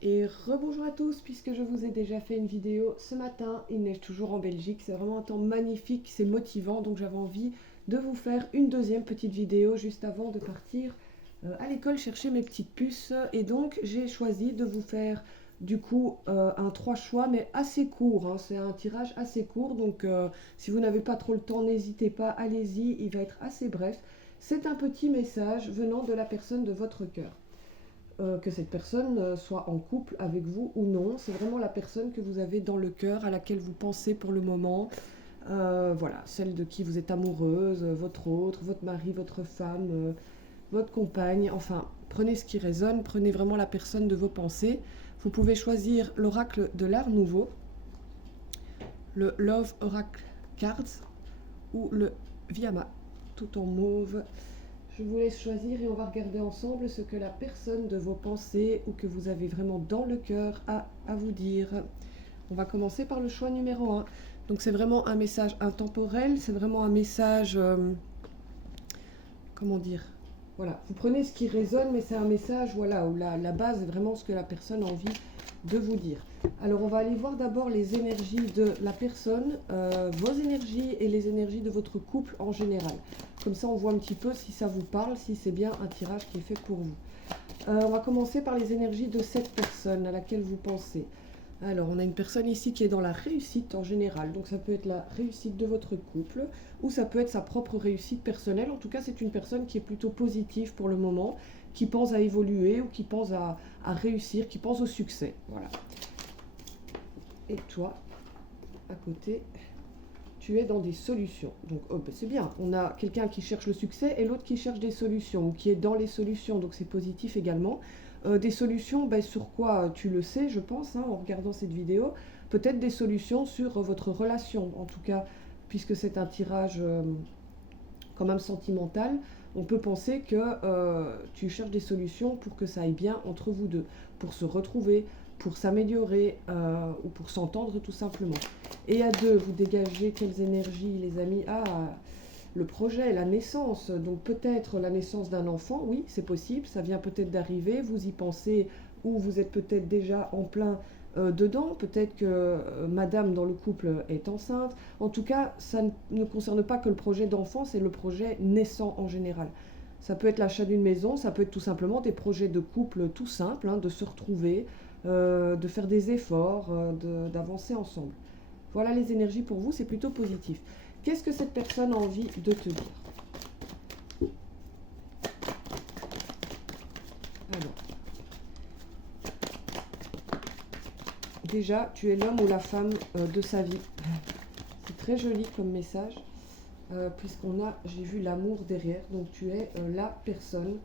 Et rebonjour à tous, puisque je vous ai déjà fait une vidéo ce matin, il neige toujours en Belgique, c'est vraiment un temps magnifique, c'est motivant, donc j'avais envie de vous faire une deuxième petite vidéo juste avant de partir à l'école chercher mes petites puces. Et donc j'ai choisi de vous faire du coup un 3 choix, mais assez court, hein. C'est un tirage assez court, donc si vous n'avez pas trop le temps, n'hésitez pas, allez-y, il va être assez bref. C'est un petit message venant de la personne de votre cœur. Que cette personne soit en couple avec vous ou non. C'est vraiment la personne que vous avez dans le cœur, à laquelle vous pensez pour le moment. Voilà, celle de qui vous êtes amoureuse, votre autre, votre mari, votre femme, votre compagne. Enfin, prenez ce qui résonne, prenez vraiment la personne de vos pensées. Vous pouvez choisir l'oracle de l'art nouveau, le Love Oracle Cards ou le Viama, tout en mauve. Je vous laisse choisir et on va regarder ensemble ce que la personne de vos pensées ou que vous avez vraiment dans le cœur a à vous dire. On va commencer par le choix numéro 1. Donc c'est vraiment un message intemporel, c'est vraiment un message, comment dire, voilà, vous prenez ce qui résonne, mais c'est un message voilà, où la base est vraiment ce que la personne a envie de vous dire. Alors on va aller voir d'abord les énergies de la personne, vos énergies et les énergies de votre couple en général. Comme ça on voit un petit peu si ça vous parle, si c'est bien un tirage qui est fait pour vous. On va commencer par les énergies de cette personne à laquelle vous pensez. Alors, on a une personne ici qui est dans la réussite en général. Donc, ça peut être la réussite de votre couple ou ça peut être sa propre réussite personnelle. En tout cas, c'est une personne qui est plutôt positive pour le moment, qui pense à évoluer ou qui pense à réussir, qui pense au succès. Voilà. Et toi, à côté, tu es dans des solutions. Donc, oh, ben, c'est bien. On a quelqu'un qui cherche le succès et l'autre qui cherche des solutions ou qui est dans les solutions. Donc, c'est positif également. Des solutions, ben, sur quoi tu le sais, je pense, hein, en regardant cette vidéo. Peut-être des solutions sur votre relation, en tout cas, puisque c'est un tirage quand même sentimental. On peut penser que tu cherches des solutions pour que ça aille bien entre vous deux, pour se retrouver, pour s'améliorer ou pour s'entendre tout simplement. Et à deux, vous dégagez quelles énergies, les amis? Ah, le projet, la naissance, donc peut-être la naissance d'un enfant, oui, c'est possible, ça vient peut-être d'arriver, vous y pensez ou vous êtes peut-être déjà en plein dedans, peut-être que madame dans le couple est enceinte. En tout cas, ça ne concerne pas que le projet d'enfant, c'est le projet naissant en général. Ça peut être l'achat d'une maison, ça peut être tout simplement des projets de couple tout simples, hein, de se retrouver, de faire des efforts, d'avancer ensemble. Voilà les énergies pour vous, c'est plutôt positif. Qu'est-ce que cette personne a envie de te dire? Alors, déjà, tu es l'homme ou la femme de sa vie. C'est très joli comme message, puisqu'on a, j'ai vu l'amour derrière, donc tu es la personne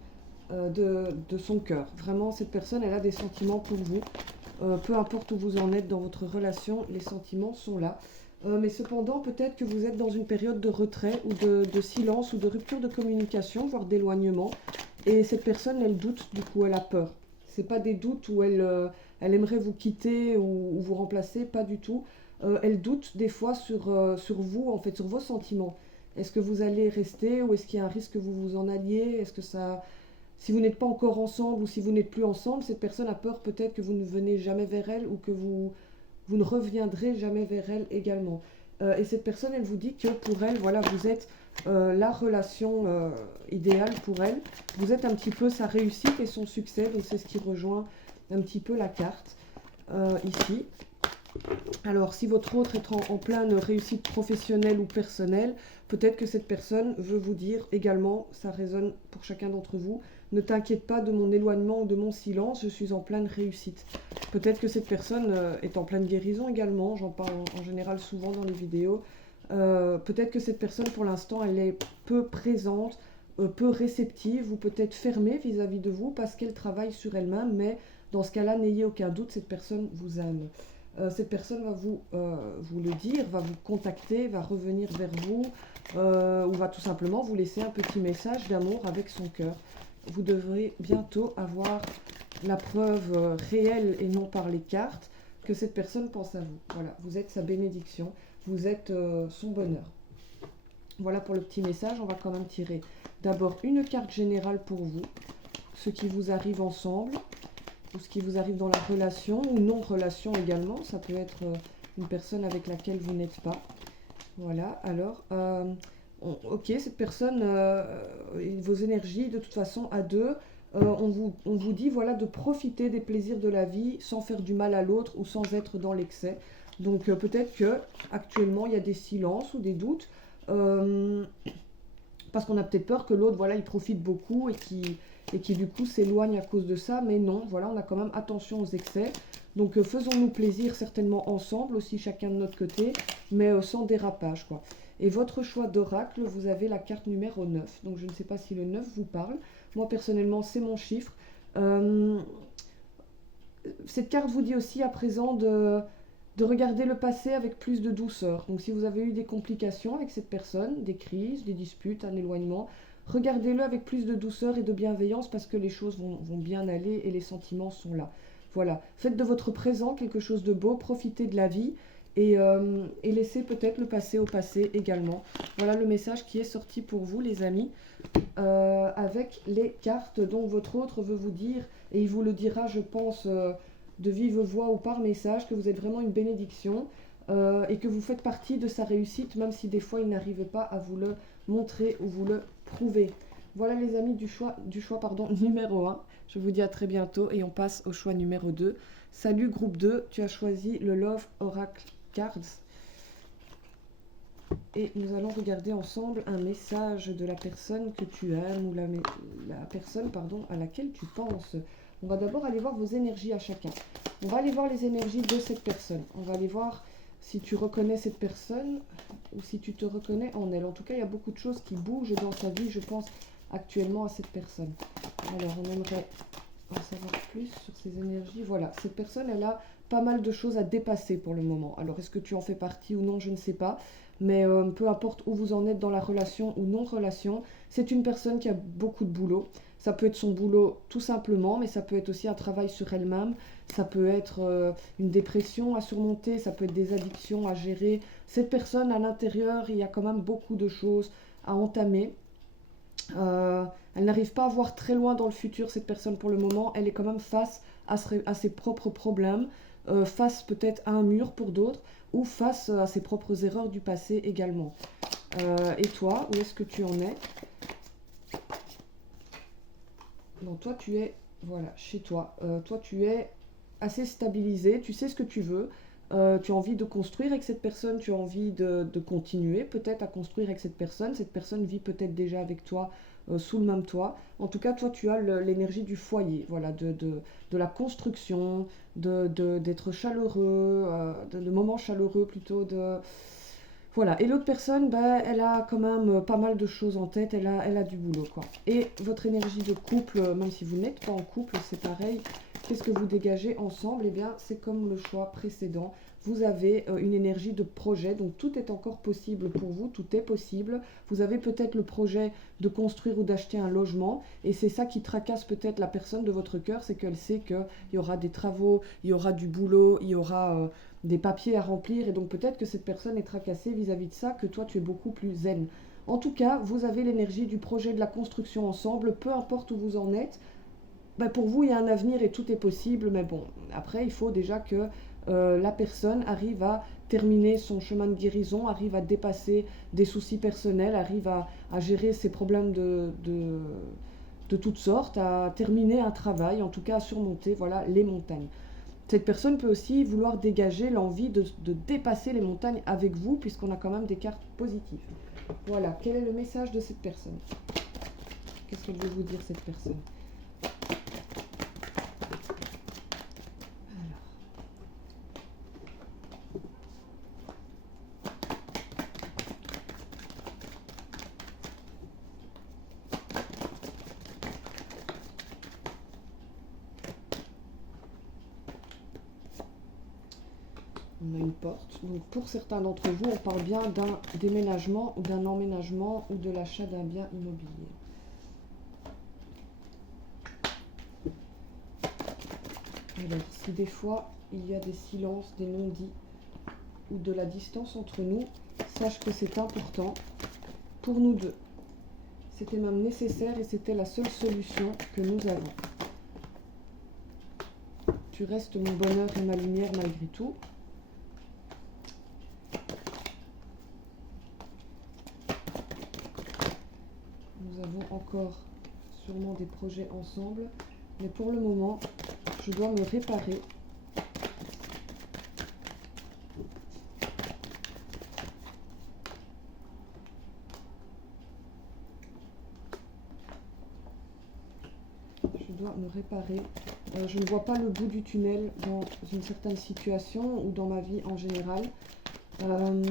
de son cœur. Vraiment, cette personne, elle a des sentiments pour vous. Peu importe où vous en êtes dans votre relation, les sentiments sont là. Mais cependant, peut-être que vous êtes dans une période de retrait ou de silence ou de rupture de communication, voire d'éloignement. Et cette personne, elle doute, du coup, elle a peur. C'est pas des doutes où elle aimerait vous quitter ou vous remplacer, pas du tout. Elle doute des fois sur vous, en fait, sur vos sentiments. Est-ce que vous allez rester ou est-ce qu'il y a un risque que vous vous en alliez? Est-ce que ça, si vous n'êtes pas encore ensemble ou si vous n'êtes plus ensemble, cette personne a peur peut-être que vous ne venez jamais vers elle ou que vous ne reviendrez jamais vers elle également. Et cette personne, elle vous dit que pour elle, voilà, vous êtes la relation idéale pour elle. Vous êtes un petit peu sa réussite et son succès, donc c'est ce qui rejoint un petit peu la carte ici. Alors, si votre autre est en pleine réussite professionnelle ou personnelle, peut-être que cette personne veut vous dire également, ça résonne pour chacun d'entre vous, ne t'inquiète pas de mon éloignement ou de mon silence, je suis en pleine réussite. Peut-être que cette personne est en pleine guérison également, j'en parle en général souvent dans les vidéos. Peut-être que cette personne, pour l'instant, elle est peu présente, peu réceptive ou peut-être fermée vis-à-vis de vous parce qu'elle travaille sur elle-même, mais dans ce cas-là, n'ayez aucun doute, cette personne vous aime. Cette personne va vous le dire, va vous contacter, va revenir vers vous ou va tout simplement vous laisser un petit message d'amour avec son cœur. Vous devrez bientôt avoir la preuve réelle et non par les cartes que cette personne pense à vous. Voilà, vous êtes sa bénédiction, vous êtes son bonheur. Voilà pour le petit message, on va quand même tirer d'abord une carte générale pour vous, ce qui vous arrive ensemble. ou ce qui vous arrive dans la relation ou non-relation également. Ça peut être une personne avec laquelle vous n'êtes pas. Voilà, alors, ok, cette personne, vos énergies, de toute façon, à deux, on vous dit, voilà, de profiter des plaisirs de la vie sans faire du mal à l'autre ou sans être dans l'excès. Donc, peut-être que actuellement il y a des silences ou des doutes, parce qu'on a peut-être peur que l'autre, voilà, il profite beaucoup et qui du coup s'éloigne à cause de ça. Mais non, voilà, on a quand même attention aux excès. Donc, faisons-nous plaisir certainement ensemble, aussi chacun de notre côté, mais sans dérapage, quoi. Et votre choix d'oracle, vous avez la carte numéro 9. Donc, je ne sais pas si le 9 vous parle. Moi, personnellement, c'est mon chiffre. Cette carte vous dit aussi à présent de regarder le passé avec plus de douceur. Donc si vous avez eu des complications avec cette personne, des crises, des disputes, un éloignement, regardez-le avec plus de douceur et de bienveillance parce que les choses vont bien aller et les sentiments sont là. Voilà, faites de votre présent quelque chose de beau, profitez de la vie et laissez peut-être le passé au passé également. Voilà le message qui est sorti pour vous les amis, avec les cartes dont votre autre veut vous dire, et il vous le dira je pense de vive voix ou par message, que vous êtes vraiment une bénédiction et que vous faites partie de sa réussite, même si des fois il n'arrive pas à vous le montrer ou vous le prouver. Voilà les amis du choix numéro 1. Je vous dis à très bientôt et on passe au choix numéro 2. Salut groupe 2, tu as choisi le Love Oracle Cards. Et nous allons regarder ensemble un message de la personne que tu aimes ou la personne à laquelle tu penses. On va d'abord aller voir vos énergies à chacun. On va aller voir les énergies de cette personne. On va aller voir si tu reconnais cette personne ou si tu te reconnais en elle. En tout cas, il y a beaucoup de choses qui bougent dans sa vie, je pense, actuellement à cette personne. Alors, on aimerait en savoir plus sur ces énergies. Voilà, cette personne, elle a pas mal de choses à dépasser pour le moment. Alors, est-ce que tu en fais partie ou non, je ne sais pas. Mais peu importe où vous en êtes dans la relation ou non-relation, c'est une personne qui a beaucoup de boulot. Ça peut être son boulot tout simplement, mais ça peut être aussi un travail sur elle-même. Ça peut être une dépression à surmonter, ça peut être des addictions à gérer. Cette personne, à l'intérieur, il y a quand même beaucoup de choses à entamer. Elle n'arrive pas à voir très loin dans le futur, cette personne pour le moment. Elle est quand même face à ses propres problèmes, face peut-être à un mur pour d'autres, ou face à ses propres erreurs du passé également. Et toi, où est-ce que tu en es? Donc toi, tu es, voilà, chez toi. Toi, tu es assez stabilisé, tu sais ce que tu veux. Tu as envie de construire avec cette personne, tu as envie de continuer peut-être à construire avec cette personne. Cette personne vit peut-être déjà avec toi sous le même toit. En tout cas, toi, tu as l'énergie du foyer, voilà, de la construction, d'être chaleureux, de moments chaleureux plutôt. Voilà. Et l'autre personne, bah, elle a quand même pas mal de choses en tête, elle a du boulot, quoi. Et votre énergie de couple, même si vous n'êtes pas en couple, c'est pareil. Qu'est-ce que vous dégagez ensemble? Eh bien, c'est comme le choix précédent. Vous avez une énergie de projet, donc tout est encore possible pour vous, tout est possible. Vous avez peut-être le projet de construire ou d'acheter un logement, et c'est ça qui tracasse peut-être la personne de votre cœur, c'est qu'elle sait qu'il y aura des travaux, il y aura du boulot, il y aura des papiers à remplir, et donc peut-être que cette personne est tracassée vis-à-vis de ça, que toi tu es beaucoup plus zen. En tout cas, vous avez l'énergie du projet de la construction ensemble, peu importe où vous en êtes. Ben pour vous, il y a un avenir et tout est possible, mais bon, après, il faut déjà que la personne arrive à terminer son chemin de guérison, arrive à dépasser des soucis personnels, arrive à gérer ses problèmes de toutes sortes, à terminer un travail, en tout cas à surmonter voilà, les montagnes. Cette personne peut aussi vouloir dégager l'envie de dépasser les montagnes avec vous, puisqu'on a quand même des cartes positives. Voilà, quel est le message de cette personne? Qu'est-ce qu'elle veut vous dire, cette personne? On a une porte. Donc pour certains d'entre vous, on parle bien d'un déménagement ou d'un emménagement ou de l'achat d'un bien immobilier. Alors, si des fois il y a des silences, des non-dits ou de la distance entre nous, sache que c'est important pour nous deux. C'était même nécessaire et c'était la seule solution que nous avons. Tu restes mon bonheur et ma lumière malgré tout. Nous avons encore sûrement des projets ensemble, mais pour le moment, je dois me réparer. Je ne vois pas le bout du tunnel dans une certaine situation ou dans ma vie en général. Regarde un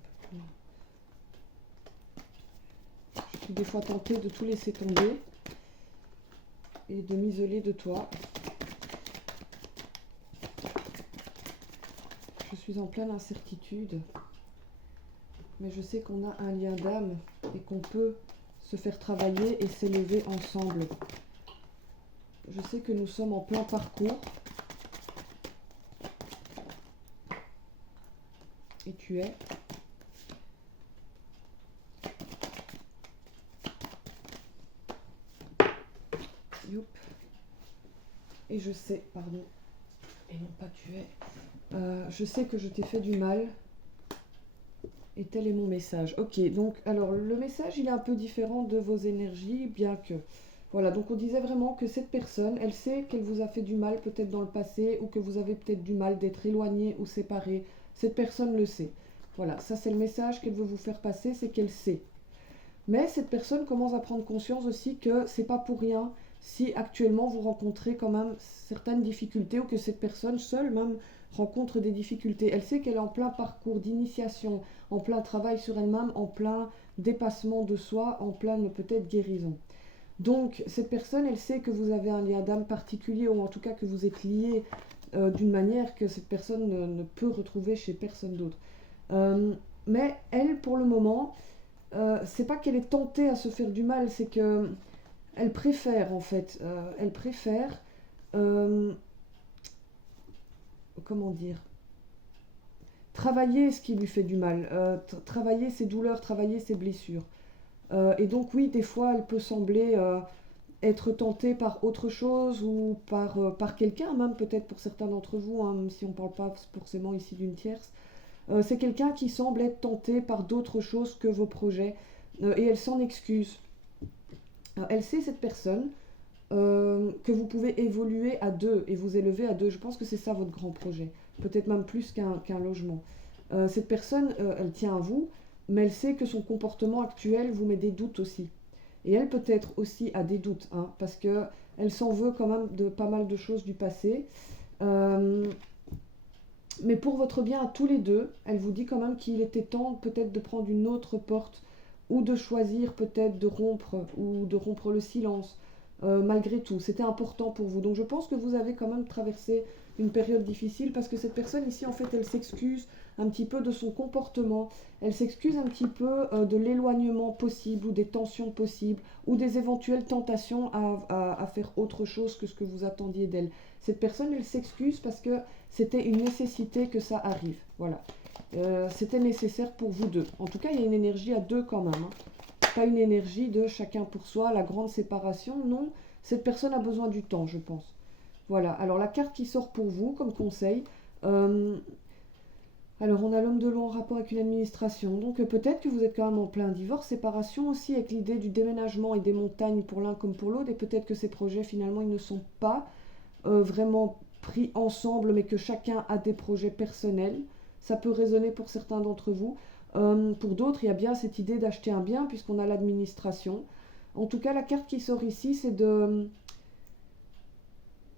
peu plus. Je suis des fois tentée de tout laisser tomber et de m'isoler de toi. Je suis en pleine incertitude, mais je sais qu'on a un lien d'âme et qu'on peut se faire travailler et s'élever ensemble. Je sais que nous sommes en plein parcours. Et tu es. Youp. Et je sais, pardon. Et non pas tu es. Je sais que je t'ai fait du mal. Et tel est mon message. Ok, donc, alors, le message, il est un peu différent de vos énergies, bien que... Voilà, donc on disait vraiment que cette personne, elle sait qu'elle vous a fait du mal peut-être dans le passé, ou que vous avez peut-être du mal d'être éloigné ou séparé. Cette personne le sait. Voilà, ça c'est le message qu'elle veut vous faire passer, c'est qu'elle sait. Mais cette personne commence à prendre conscience aussi que c'est pas pour rien si actuellement vous rencontrez quand même certaines difficultés, ou que cette personne seule même rencontre des difficultés. Elle sait qu'elle est en plein parcours d'initiation, en plein travail sur elle-même, en plein dépassement de soi, en pleine peut-être guérison. Donc cette personne, elle sait que vous avez un lien d'âme particulier, ou en tout cas que vous êtes liés d'une manière que cette personne ne peut retrouver chez personne d'autre. Mais elle, pour le moment, c'est pas qu'elle est tentée à se faire du mal, c'est que elle préfère en fait, elle préfère, comment dire, travailler ce qui lui fait du mal, travailler ses douleurs, travailler ses blessures. Et donc oui, des fois, elle peut sembler être tentée par autre chose, ou par quelqu'un, même peut-être pour certains d'entre vous, hein, même si on ne parle pas forcément ici d'une tierce. C'est quelqu'un qui semble être tenté par d'autres choses que vos projets, et elle s'en excuse. Elle sait, cette personne, que vous pouvez évoluer à deux et vous élever à deux. Je pense que c'est ça votre grand projet, peut-être même plus qu'un logement. Cette personne, elle tient à vous, mais elle sait que son comportement actuel vous met des doutes aussi. Et elle peut-être aussi a des doutes, hein, parce qu'elle s'en veut quand même de pas mal de choses du passé. Mais pour votre bien à tous les deux, elle vous dit quand même qu'il était temps peut-être de prendre une autre porte, ou de choisir peut-être de rompre, ou de rompre le silence. Malgré tout, c'était important pour vous. Donc je pense que vous avez quand même traversé une période difficile, parce que cette personne ici, en fait, elle s'excuse un petit peu de son comportement, elle s'excuse un petit peu de l'éloignement possible, ou des tensions possibles, ou des éventuelles tentations à faire autre chose que ce que vous attendiez d'elle. Cette personne, elle s'excuse parce que c'était une nécessité que ça arrive. Voilà. C'était nécessaire pour vous deux. En tout cas, il y a une énergie à deux quand même, hein. Pas une énergie de chacun pour soi, la grande séparation. Non, cette personne a besoin du temps, je pense. Voilà. Alors, la carte qui sort pour vous, comme conseil... alors, on a l'homme de l'eau en rapport avec une administration. Donc, peut-être que vous êtes quand même en plein divorce, séparation aussi, avec l'idée du déménagement et des montagnes pour l'un comme pour l'autre. Et peut-être que ces projets, finalement, ils ne sont pas vraiment pris ensemble, mais que chacun a des projets personnels. Ça peut résonner pour certains d'entre vous. Pour d'autres, il y a bien cette idée d'acheter un bien, puisqu'on a l'administration. En tout cas, la carte qui sort ici, c'est de...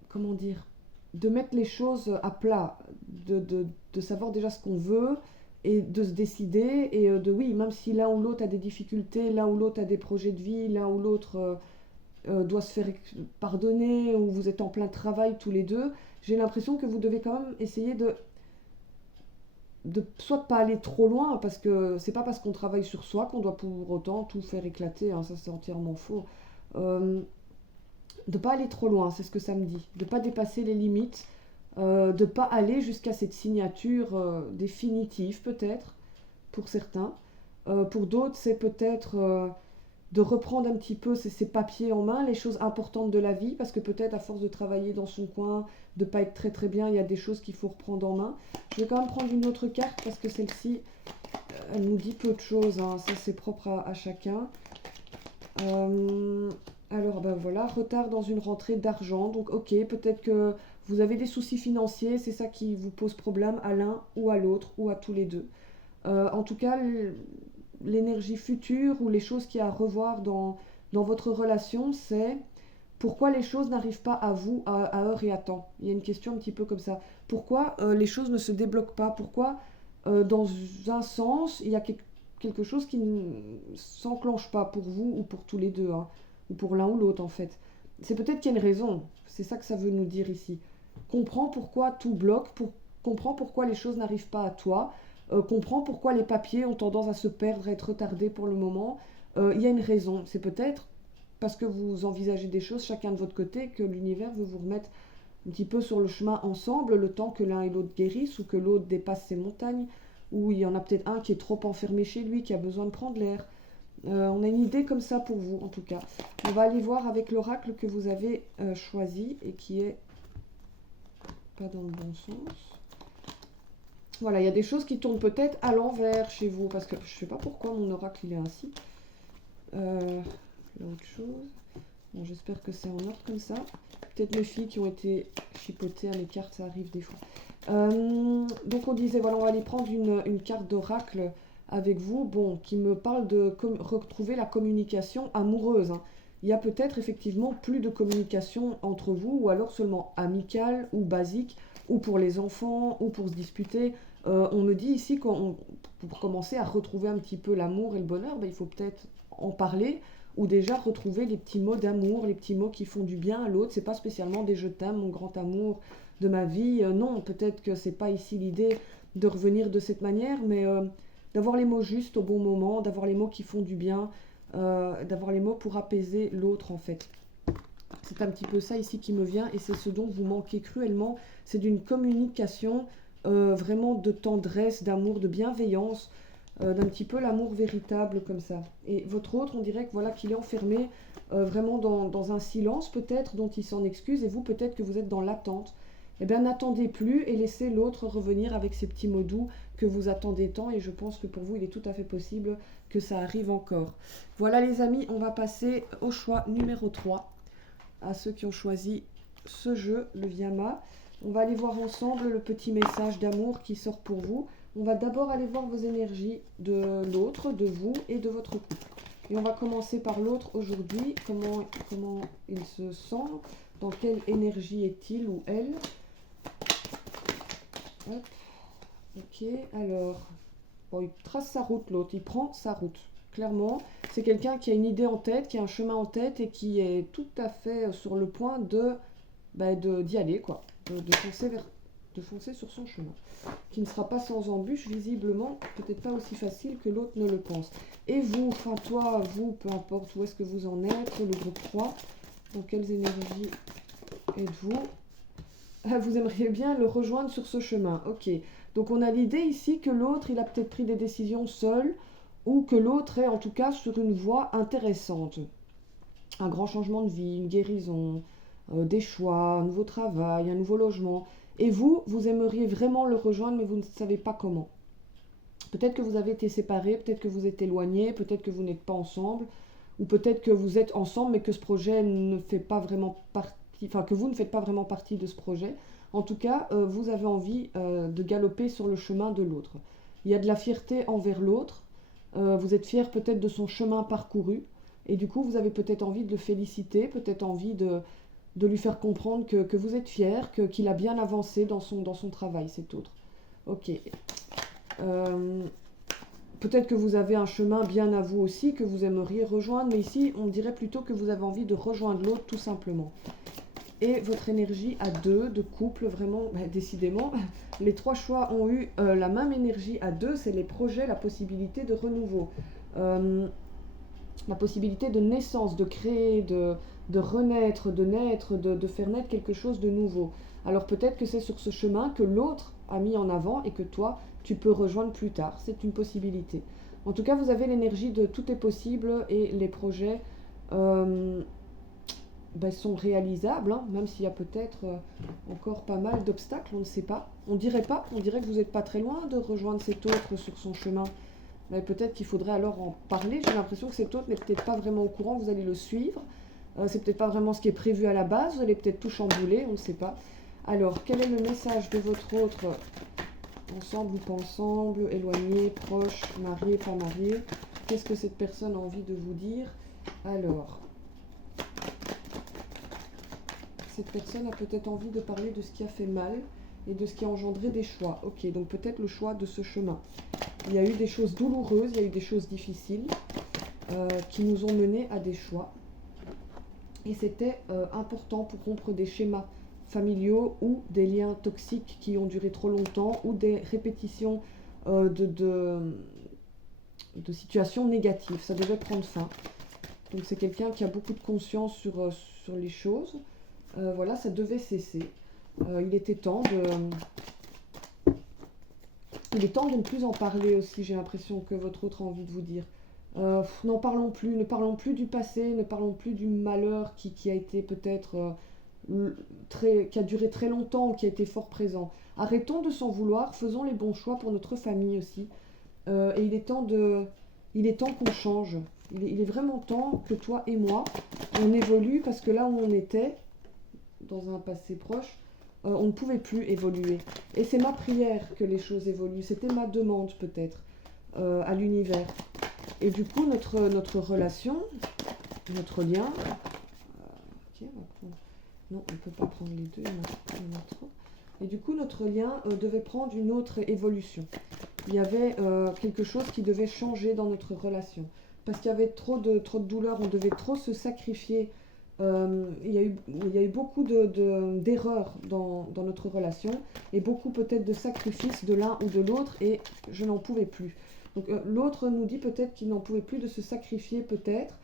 Comment dire, de mettre les choses à plat, de savoir déjà ce qu'on veut, et de se décider, et oui, même si l'un ou l'autre a des difficultés, l'un ou l'autre a des projets de vie, l'un ou l'autre doit se faire pardonner, ou vous êtes en plein travail tous les deux, j'ai l'impression que vous devez quand même essayer soit de pas aller trop loin, parce que c'est pas parce qu'on travaille sur soi qu'on doit pour autant tout faire éclater, hein, ça c'est entièrement faux. De pas aller trop loin, c'est ce que ça me dit, de pas dépasser les limites, de pas aller jusqu'à cette signature définitive peut-être, pour certains. Pour d'autres, c'est peut-être de reprendre un petit peu ses papiers en main, les choses importantes de la vie, parce que peut-être à force de travailler dans son coin, de pas être très très bien, il y a des choses qu'il faut reprendre en main. Je vais quand même prendre une autre carte parce que celle-ci, elle nous dit peu de choses, hein. Ça c'est propre à chacun. Alors ben voilà, retard dans une rentrée d'argent, donc ok, peut-être que vous avez des soucis financiers, c'est ça qui vous pose problème à l'un ou à l'autre ou à tous les deux. En tout cas, l'énergie future ou les choses qu'il y a à revoir dans votre relation, c'est pourquoi les choses n'arrivent pas à vous à heure et à temps. Il y a une question un petit peu comme ça. Pourquoi les choses ne se débloquent pas? Pourquoi dans un sens, il y a quelque chose qui ne s'enclenche pas pour vous ou pour tous les deux, hein, ou pour l'un ou l'autre en fait. C'est peut-être qu'il y a une raison. C'est ça que ça veut nous dire ici. Comprends pourquoi tout bloque, comprends pourquoi les choses n'arrivent pas à toi, comprends pourquoi les papiers ont tendance à se perdre, à être retardés pour le moment. Il y a une raison. C'est peut-être parce que vous envisagez des choses chacun de votre côté que l'univers veut vous remettre un petit peu sur le chemin ensemble, le temps que l'un et l'autre guérissent ou que l'autre dépasse ses montagnes, ou il y en a peut-être un qui est trop enfermé chez lui, qui a besoin de prendre l'air. On a une idée comme ça pour vous, en tout cas. On va aller voir avec l'oracle que vous avez choisi et qui est pas dans le bon sens. Voilà, il y a des choses qui tournent peut-être à l'envers chez vous, parce que je ne sais pas pourquoi mon oracle il est ainsi. Autre chose. Bon, j'espère que c'est en ordre comme ça. Peut-être mes filles qui ont été chipotées à mes cartes, ça arrive des fois. Donc on disait, voilà, on va aller prendre une carte d'oracle avec vous, bon, qui me parle de retrouver la communication amoureuse, hein. Il y a peut-être effectivement plus de communication entre vous, ou alors seulement amicale ou basique, ou pour les enfants, ou pour se disputer. On me dit ici pour commencer à retrouver un petit peu l'amour et le bonheur, ben, il faut peut-être en parler, ou déjà retrouver les petits mots d'amour, les petits mots qui font du bien à l'autre. C'est pas spécialement des je t'aime, mon grand amour de ma vie. Non, peut-être que c'est pas ici l'idée de revenir de cette manière, mais d'avoir les mots justes au bon moment, d'avoir les mots qui font du bien, d'avoir les mots pour apaiser l'autre en fait. C'est un petit peu ça ici qui me vient et c'est ce dont vous manquez cruellement. C'est d'une communication vraiment de tendresse, d'amour, de bienveillance, d'un petit peu l'amour véritable comme ça. Et votre autre, on dirait que voilà qu'il est enfermé vraiment dans un silence peut-être dont il s'en excuse et vous peut-être que vous êtes dans l'attente. Eh bien n'attendez plus et laissez l'autre revenir avec ces petits mots doux que vous attendez tant et je pense que pour vous il est tout à fait possible que ça arrive encore. Voilà les amis, on va passer au choix numéro 3 à ceux qui ont choisi ce jeu, le Viama. On va aller voir ensemble le petit message d'amour qui sort pour vous. On va d'abord aller voir vos énergies de l'autre, de vous et de votre couple. Et on va commencer par l'autre aujourd'hui. Comment il se sent? Dans quelle énergie est-il ou elle? Hop. Ok, alors... Bon, il trace sa route, l'autre. Il prend sa route. Clairement, c'est quelqu'un qui a une idée en tête, qui a un chemin en tête et qui est tout à fait sur le point d'y aller, quoi. De foncer sur son chemin. Qui ne sera pas sans embûche, visiblement, peut-être pas aussi facile que l'autre ne le pense. Et vous, enfin toi, vous, peu importe où est-ce que vous en êtes, le groupe 3, dans quelles énergies êtes-vous? Vous aimeriez bien le rejoindre sur ce chemin, ok. Donc on a l'idée ici que l'autre, il a peut-être pris des décisions seul, ou que l'autre est en tout cas sur une voie intéressante. Un grand changement de vie, une guérison, des choix, un nouveau travail, un nouveau logement. Et vous, vous aimeriez vraiment le rejoindre, mais vous ne savez pas comment. Peut-être que vous avez été séparés, peut-être que vous êtes éloignés, peut-être que vous n'êtes pas ensemble, ou peut-être que vous êtes ensemble, mais que ce projet ne fait pas vraiment partie, enfin que vous ne faites pas vraiment partie de ce projet. En tout cas, vous avez envie de galoper sur le chemin de l'autre. Il y a de la fierté envers l'autre, vous êtes fier peut-être de son chemin parcouru, et du coup, vous avez peut-être envie de le féliciter, peut-être envie de lui faire comprendre que vous êtes fier, qu'il a bien avancé dans son travail, cet autre. Ok. Peut-être que vous avez un chemin bien à vous aussi, que vous aimeriez rejoindre, mais ici, on dirait plutôt que vous avez envie de rejoindre l'autre, tout simplement. Et votre énergie à deux, de couple, vraiment, décidément, les trois choix ont eu la même énergie à deux, c'est les projets, la possibilité de renouveau, la possibilité de naissance, de créer, de renaître, de naître, de faire naître quelque chose de nouveau. Alors peut-être que c'est sur ce chemin que l'autre a mis en avant et que toi, tu peux rejoindre plus tard. C'est une possibilité. En tout cas, vous avez l'énergie de tout est possible et les projets sont réalisables, hein, même s'il y a peut-être encore pas mal d'obstacles, on ne sait pas. On dirait que vous n'êtes pas très loin de rejoindre cet autre sur son chemin. Mais peut-être qu'il faudrait alors en parler. J'ai l'impression que cet autre n'est peut-être pas vraiment au courant, vous allez le suivre. C'est peut-être pas vraiment ce qui est prévu à la base, vous allez peut-être tout chambouler, on ne sait pas. Alors, quel est le message de votre autre? Ensemble ou pas ensemble, éloigné, proche, marié, pas marié. Qu'est-ce que cette personne a envie de vous dire? Alors, cette personne a peut-être envie de parler de ce qui a fait mal et de ce qui a engendré des choix. Ok, donc peut-être le choix de ce chemin. Il y a eu des choses douloureuses, il y a eu des choses difficiles qui nous ont menés à des choix. Et c'était important pour rompre des schémas familiaux ou des liens toxiques qui ont duré trop longtemps ou des répétitions de situations négatives. Ça devait prendre fin. Donc c'est quelqu'un qui a beaucoup de conscience sur les choses. Voilà, ça devait cesser. Il était temps de ne plus en parler aussi, j'ai l'impression que votre autre a envie de vous dire. N'en parlons plus, ne parlons plus du passé, ne parlons plus du malheur qui a été peut-être qui a duré très longtemps, qui a été fort présent. Arrêtons de s'en vouloir, faisons les bons choix pour notre famille aussi. Et il est temps qu'on change. Il est vraiment temps que toi et moi, on évolue parce que là où on était, dans un passé proche, on ne pouvait plus évoluer. Et c'est ma prière que les choses évoluent. C'était ma demande peut-être à l'univers. Et du coup, notre relation, notre lien... ok, on va prendre... Non, on ne peut pas prendre les deux, il y en a trop. Et du coup, notre lien devait prendre une autre évolution. Il y avait quelque chose qui devait changer dans notre relation. Parce qu'il y avait trop de douleur, on devait trop se sacrifier. Il y a eu beaucoup d'erreurs dans notre relation et beaucoup peut-être de sacrifices de l'un ou de l'autre et je n'en pouvais plus. Donc l'autre nous dit peut-être qu'il n'en pouvait plus de se sacrifier peut-être.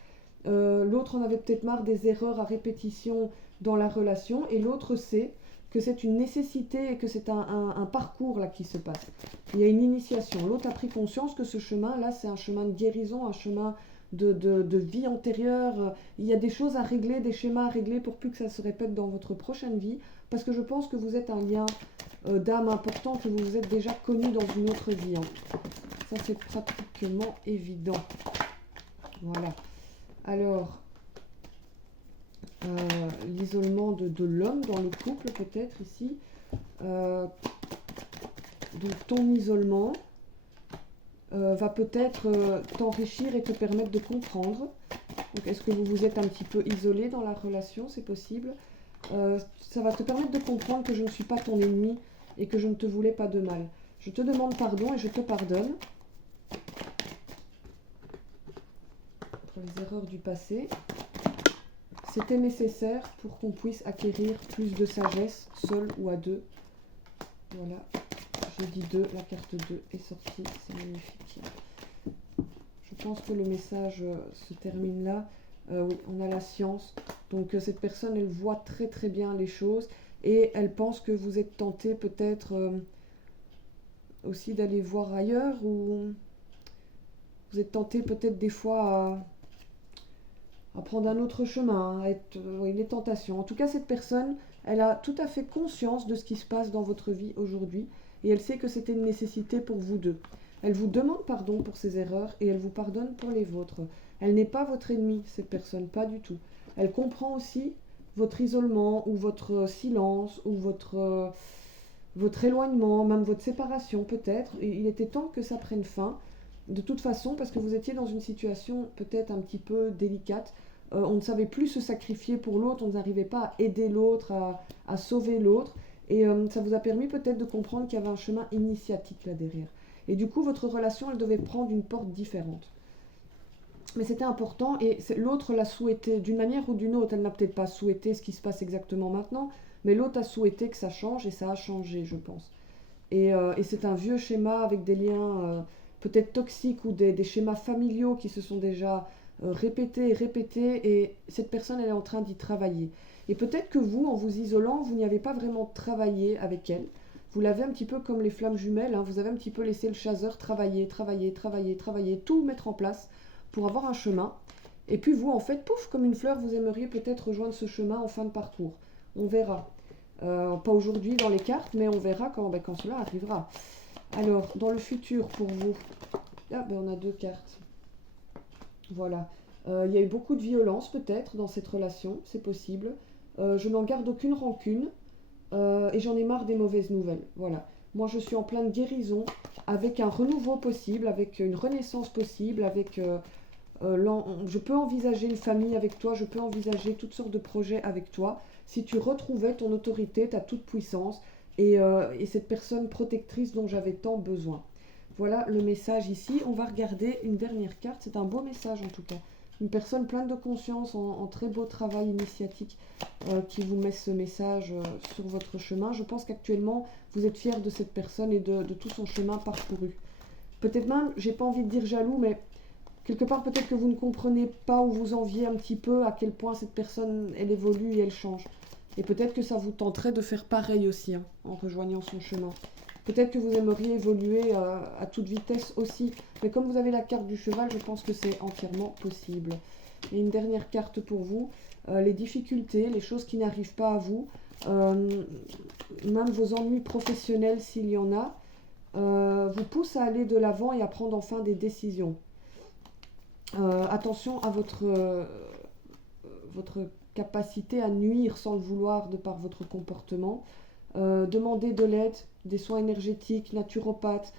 L'autre en avait peut-être marre des erreurs à répétition dans la relation et l'autre sait que c'est une nécessité et que c'est un parcours là qui se passe. Il y a une initiation. L'autre a pris conscience que ce chemin-là, c'est un chemin de guérison, un chemin de vie antérieure. Il y a des choses à régler, des schémas à régler pour plus que ça se répète dans votre prochaine vie. Parce que je pense que vous êtes un lien d'âme important, que vous vous êtes déjà connu dans une autre vie. Hein. Ça, c'est pratiquement évident. Voilà. Alors, l'isolement de l'homme dans le couple, peut-être ici. Donc, ton isolement va peut-être t'enrichir et te permettre de comprendre. Donc, est-ce que vous vous êtes un petit peu isolé dans la relation? C'est possible. Ça va te permettre de comprendre que je ne suis pas ton ennemi et que je ne te voulais pas de mal. Je te demande pardon et je te pardonne pour les erreurs du passé. C'était nécessaire pour qu'on puisse acquérir plus de sagesse, seul ou à deux. Voilà, j'ai dit 2, la carte 2 est sortie, c'est magnifique. Je pense que le message se termine là. Oui, on a la science. Donc cette personne, elle voit très très bien les choses et elle pense que vous êtes tenté peut-être aussi d'aller voir ailleurs ou vous êtes tenté peut-être des fois à prendre un autre chemin, à être, les tentations. En tout cas, cette personne, elle a tout à fait conscience de ce qui se passe dans votre vie aujourd'hui et elle sait que c'était une nécessité pour vous deux. Elle vous demande pardon pour ses erreurs et elle vous pardonne pour les vôtres. Elle n'est pas votre ennemie, cette personne, pas du tout. Elle comprend aussi votre isolement ou votre silence ou votre éloignement, même votre séparation peut-être. Et il était temps que ça prenne fin. De toute façon, parce que vous étiez dans une situation peut-être un petit peu délicate. On ne savait plus se sacrifier pour l'autre, on n'arrivait pas à aider l'autre, à sauver l'autre. Et ça vous a permis peut-être de comprendre qu'il y avait un chemin initiatique là derrière. Et du coup, votre relation, elle devait prendre une porte différente. Mais c'était important et l'autre l'a souhaité d'une manière ou d'une autre. Elle n'a peut-être pas souhaité ce qui se passe exactement maintenant, mais l'autre a souhaité que ça change et ça a changé, je pense. Et c'est un vieux schéma avec des liens peut-être toxiques ou des schémas familiaux qui se sont déjà répétés et cette personne, elle est en train d'y travailler. Et peut-être que vous, en vous isolant, vous n'y avez pas vraiment travaillé avec elle. vous l'avez un petit peu comme les flammes jumelles, hein, vous avez un petit peu laissé le chasseur travailler, tout mettre en place pour avoir un chemin. Et puis vous, en fait, pouf, comme une fleur, vous aimeriez peut-être rejoindre ce chemin en fin de parcours. On verra. Pas aujourd'hui dans les cartes, mais on verra quand cela arrivera. Alors, dans le futur pour vous, on a 2 cartes. Voilà. Il y a eu beaucoup de violence peut-être dans cette relation, c'est possible. Je n'en garde aucune rancune et j'en ai marre des mauvaises nouvelles. Voilà. Moi, je suis en pleine guérison, avec un renouveau possible, avec une renaissance possible, avec... je peux envisager une famille avec toi, je peux envisager toutes sortes de projets avec toi. Si tu retrouvais ton autorité, ta toute puissance et cette personne protectrice dont j'avais tant besoin. Voilà le message ici. On va regarder une dernière carte. C'est un beau message en tout cas. Une personne pleine de conscience, en très beau travail initiatique qui vous met ce message sur votre chemin. Je pense qu'actuellement, vous êtes fiers de cette personne et de tout son chemin parcouru. Peut-être même, j'ai pas envie de dire jaloux, mais quelque part peut-être que vous ne comprenez pas ou vous enviez un petit peu à quel point cette personne, elle évolue et elle change. Et peut-être que ça vous tenterait de faire pareil aussi, hein, en rejoignant son chemin. Peut-être que vous aimeriez évoluer à toute vitesse aussi. Mais comme vous avez la carte du cheval, je pense que c'est entièrement possible. Et une dernière carte pour vous. Les difficultés, les choses qui n'arrivent pas à vous. Même vos ennuis professionnels s'il y en a. Vous poussent à aller de l'avant et à prendre enfin des décisions. Attention à votre capacité à nuire sans le vouloir de par votre comportement. Demander de l'aide, des soins énergétiques, naturopathes,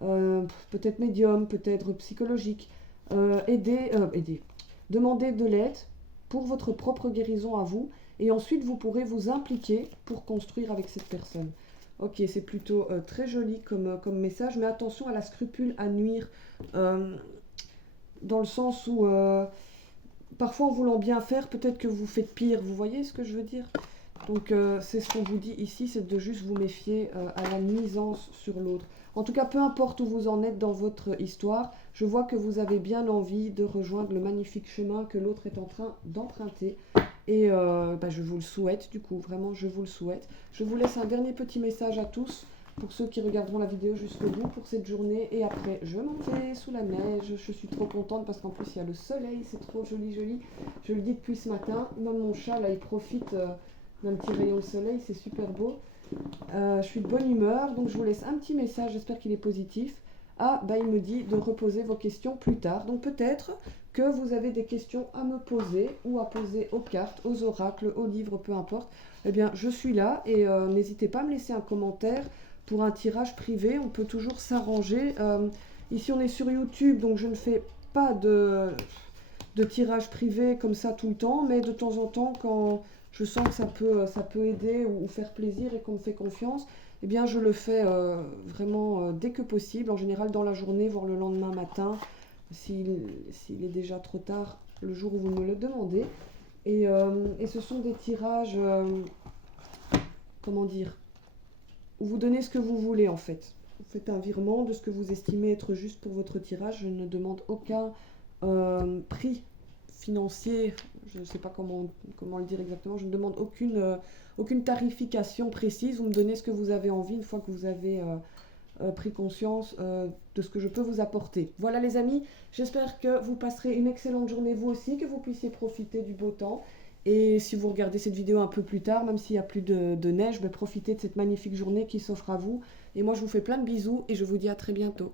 peut-être médium, peut-être psychologique. Aider. Demander de l'aide pour votre propre guérison à vous et ensuite vous pourrez vous impliquer pour construire avec cette personne. Ok, c'est plutôt très joli comme message, mais attention à la scrupule à nuire, dans le sens où parfois en voulant bien faire, peut-être que vous faites pire, vous voyez ce que je veux dire? Donc c'est ce qu'on vous dit ici, c'est de juste vous méfier à la nuisance sur l'autre. En tout cas, peu importe où vous en êtes dans votre histoire, je vois que vous avez bien envie de rejoindre le magnifique chemin que l'autre est en train d'emprunter. Et je vous le souhaite, du coup, vraiment, je vous le souhaite. Je vous laisse un dernier petit message à tous, pour ceux qui regarderont la vidéo jusqu'au bout pour cette journée. Et après, je m'en vais sous la neige. Je suis trop contente parce qu'en plus, il y a le soleil, c'est trop joli, joli. Je le dis depuis ce matin. Même mon chat, là, il profite d'un petit rayon de soleil, c'est super beau. Je suis de bonne humeur, donc je vous laisse un petit message, j'espère qu'il est positif. Il me dit de reposer vos questions plus tard. Donc peut-être que vous avez des questions à me poser ou à poser aux cartes, aux oracles, aux livres, peu importe. Eh bien, je suis là et n'hésitez pas à me laisser un commentaire pour un tirage privé. On peut toujours s'arranger. Ici, on est sur YouTube, donc je ne fais pas de tirage privé comme ça tout le temps, mais de temps en temps, quand je sens que ça peut aider ou faire plaisir et qu'on me fait confiance, eh bien je le fais vraiment dès que possible, en général dans la journée, voire le lendemain matin, s'il est déjà trop tard, le jour où vous me le demandez. Et ce sont des tirages, comment dire, où vous donnez ce que vous voulez en fait. Vous faites un virement de ce que vous estimez être juste pour votre tirage. Je ne demande aucun prix financier, je ne sais pas comment le dire exactement, je ne demande aucune tarification précise, vous me donnez ce que vous avez envie une fois que vous avez pris conscience de ce que je peux vous apporter. Voilà les amis, j'espère que vous passerez une excellente journée vous aussi, que vous puissiez profiter du beau temps. Et si vous regardez cette vidéo un peu plus tard, même s'il n'y a plus de neige, profitez de cette magnifique journée qui s'offre à vous. Et moi je vous fais plein de bisous et je vous dis à très bientôt.